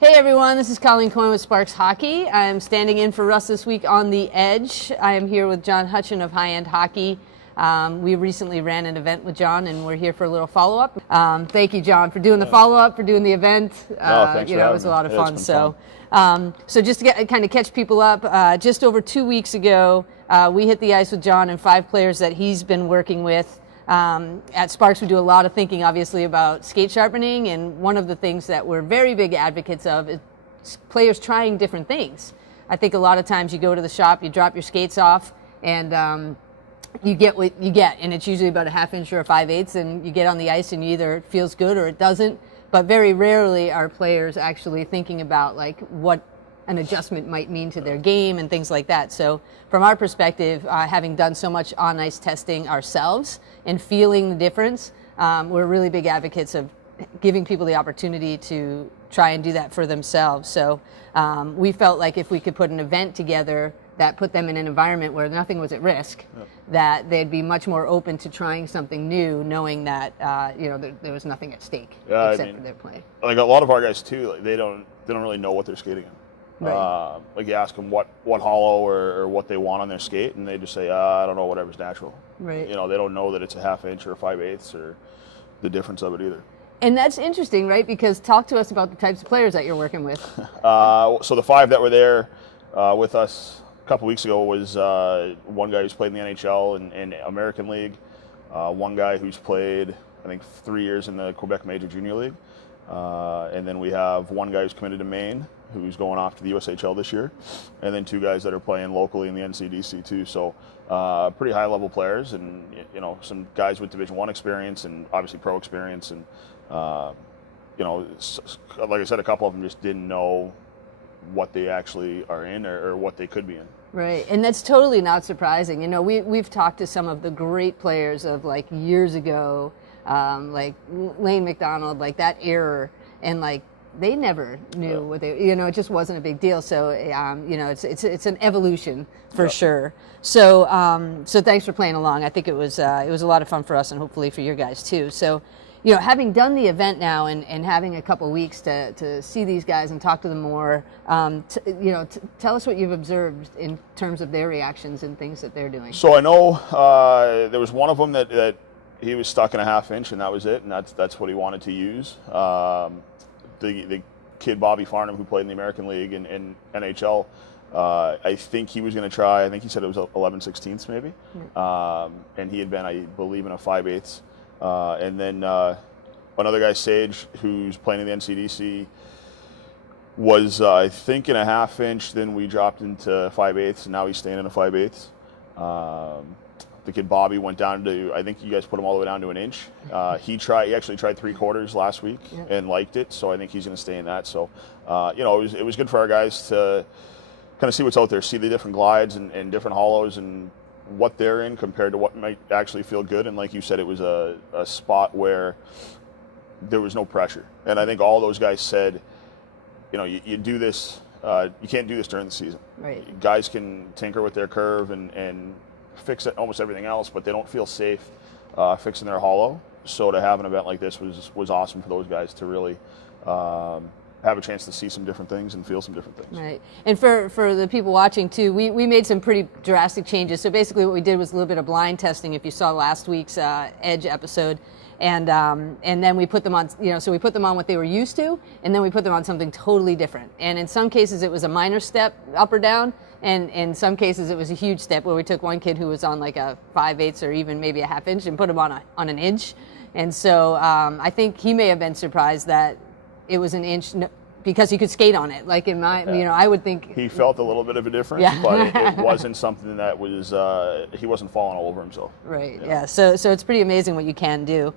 Hey everyone, this is Colleen Coyne with Sparx Hockey. I'm standing in for Russ this week on the Edge. I am here with Jon Hutcheon of High End Hockey. We recently ran an event with Jon, and we're here for a little follow-up. Thank you, Jon, for doing the follow-up, for doing the event. Thanks for it was a lot of fun. So just to kind of catch people up, just over 2 weeks ago, we hit the ice with Jon and 5 players that he's been working with. At Sparx, we do a lot of thinking, obviously, about skate sharpening, and one of the things that we're very big advocates of is players trying different things. I think a lot of times you go to the shop, you drop your skates off, and you get what you get, and it's usually about a 1/2 inch or a 5/8, and you get on the ice and either it feels good or it doesn't. But very rarely are players actually thinking about like what an adjustment might mean to their game and things like that. So from our perspective, having done so much on-ice testing ourselves and feeling the difference, we're really big advocates of giving people the opportunity to try and do that for themselves. So we felt like if we could put an event together that put them in an environment where nothing was at risk, that they'd be much more open to trying something new, knowing that there was nothing at stake except for their play. Like a lot of our guys too, like they don't really know what they're skating in. Right. Like you ask them what hollow or what they want on their skate, and they just say, I don't know, whatever's natural. Right. They don't know that it's a 1/2 inch or a 5/8 or the difference of it either. And that's interesting, right? Because talk to us about the types of players that you're working with. So the 5 that were there with us a couple weeks ago was one guy who's played in the NHL and American League, one guy who's played, I think, 3 years in the Quebec Major Junior League, and then we have one guy who's committed to Maine, who's going off to the USHL this year, and then 2 guys that are playing locally in the NCDC too. So pretty high level players, and some guys with Division I experience and obviously pro experience, and like I said, a couple of them just didn't know what they actually are in or what they could be in. Right, and that's totally not surprising. We've talked to some of the great players of like years ago, like Lane McDonald, like that era, and like they never knew what they, it just wasn't a big deal. So, it's an evolution for sure. So, so thanks for playing along. I think it was a lot of fun for us and hopefully for your guys too. So, having done the event now and having a couple weeks to see these guys and talk to them more, tell us what you've observed in terms of their reactions and things that they're doing. So I know there was one of them that he was stuck in a 1/2 inch and that was it, and that's what he wanted to use. The kid Bobby Farnham, who played in the American League and NHL, I think he was going to try. I think he said it was 11/16 maybe, and he had been, I believe, in a 5/8. And then another guy, Sage, who's playing in the NCDC, was I think in a 1/2 inch. Then we dropped into 5/8, and now he's staying in a 5/8. The kid Bobby went down to, I think you guys put him all the way down to an inch. He actually tried 3/4 last week and liked it, so I think he's going to stay in that. So, it was good for our guys to kind of see what's out there, see the different glides and different hollows and what they're in compared to what might actually feel good. And like you said, it was a spot where there was no pressure. And I think all those guys said, you do this, you can't do this during the season. Right. Guys can tinker with their curve and fix almost everything else, but they don't feel safe fixing their hollow. So to have an event like this was awesome for those guys to really have a chance to see some different things and feel some different things. Right. And for the people watching too, we made some pretty drastic changes. So basically what we did was a little bit of blind testing, if you saw last week's Edge episode. And then we put them on, so we put them on what they were used to, and then we put them on something totally different. And in some cases it was a minor step up or down, and in some cases it was a huge step where we took one kid who was on like a 5/8 or even maybe a 1/2 inch and put him on an inch. And so I think he may have been surprised that it was an inch because he could skate on it. Like in my, I would think he felt a little bit of a difference, but it wasn't something that was he wasn't falling all over himself. Right. Yeah. So it's pretty amazing what you can do.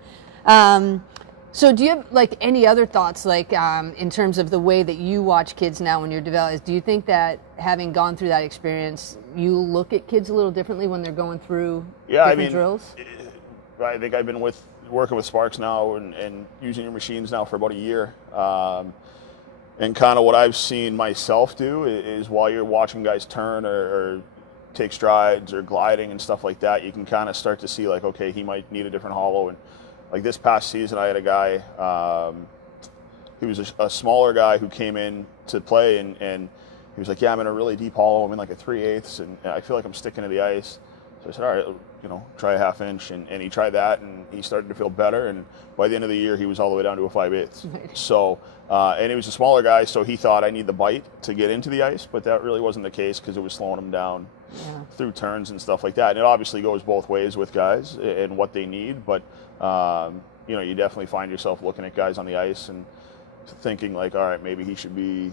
So do you have like any other thoughts, like in terms of the way that you watch kids now when you're developing? Do you think that having gone through that experience, you look at kids a little differently when they're going through different drills? I think I've been working with Sparx now and using your machines now for about a year. And kind of what I've seen myself do is while you're watching guys turn or take strides or gliding and stuff like that, you can kind of start to see like, okay, he might need a different hollow. And like this past season, I had a guy he was a smaller guy who came in to play, and he was like, yeah, I'm in a really deep hollow. I'm in like a 3/8, and I feel like I'm sticking to the ice. So I said, all right, try a 1/2 inch, and he tried that, and he started to feel better. And by the end of the year, he was all the way down to a 5/8. Right. So, and he was a smaller guy, so he thought I need the bite to get into the ice, but that really wasn't the case because it was slowing him down through turns and stuff like that. And it obviously goes both ways with guys and what they need, but you definitely find yourself looking at guys on the ice and thinking like, all right, maybe he should be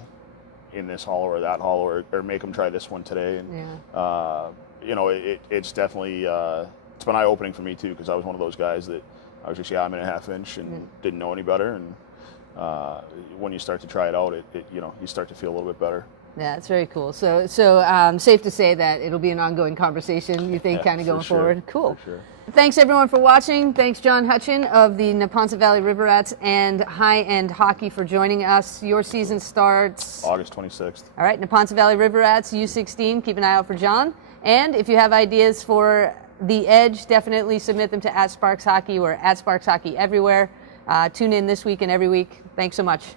in this hollow or that hollow, or make him try this one today. And it's definitely it's been eye-opening for me too, because I was one of those guys that I was just I'm in a 1/2 inch and didn't know any better. And when you start to try it out, you start to feel a little bit better. Yeah, it's very cool. So safe to say that it'll be an ongoing conversation, you think, kind of going forward? Cool. For sure. Thanks, everyone, for watching. Thanks, Jon Hutcheon of the Neponset Valley River Rats and High End Hockey for joining us. Your season starts August 26th. All right, Neponset Valley River Rats, U16. Keep an eye out for Jon. And if you have ideas for The Edge, definitely submit them to @Sparx Hockey or @Sparx Hockey everywhere. Tune in this week and every week. Thanks so much.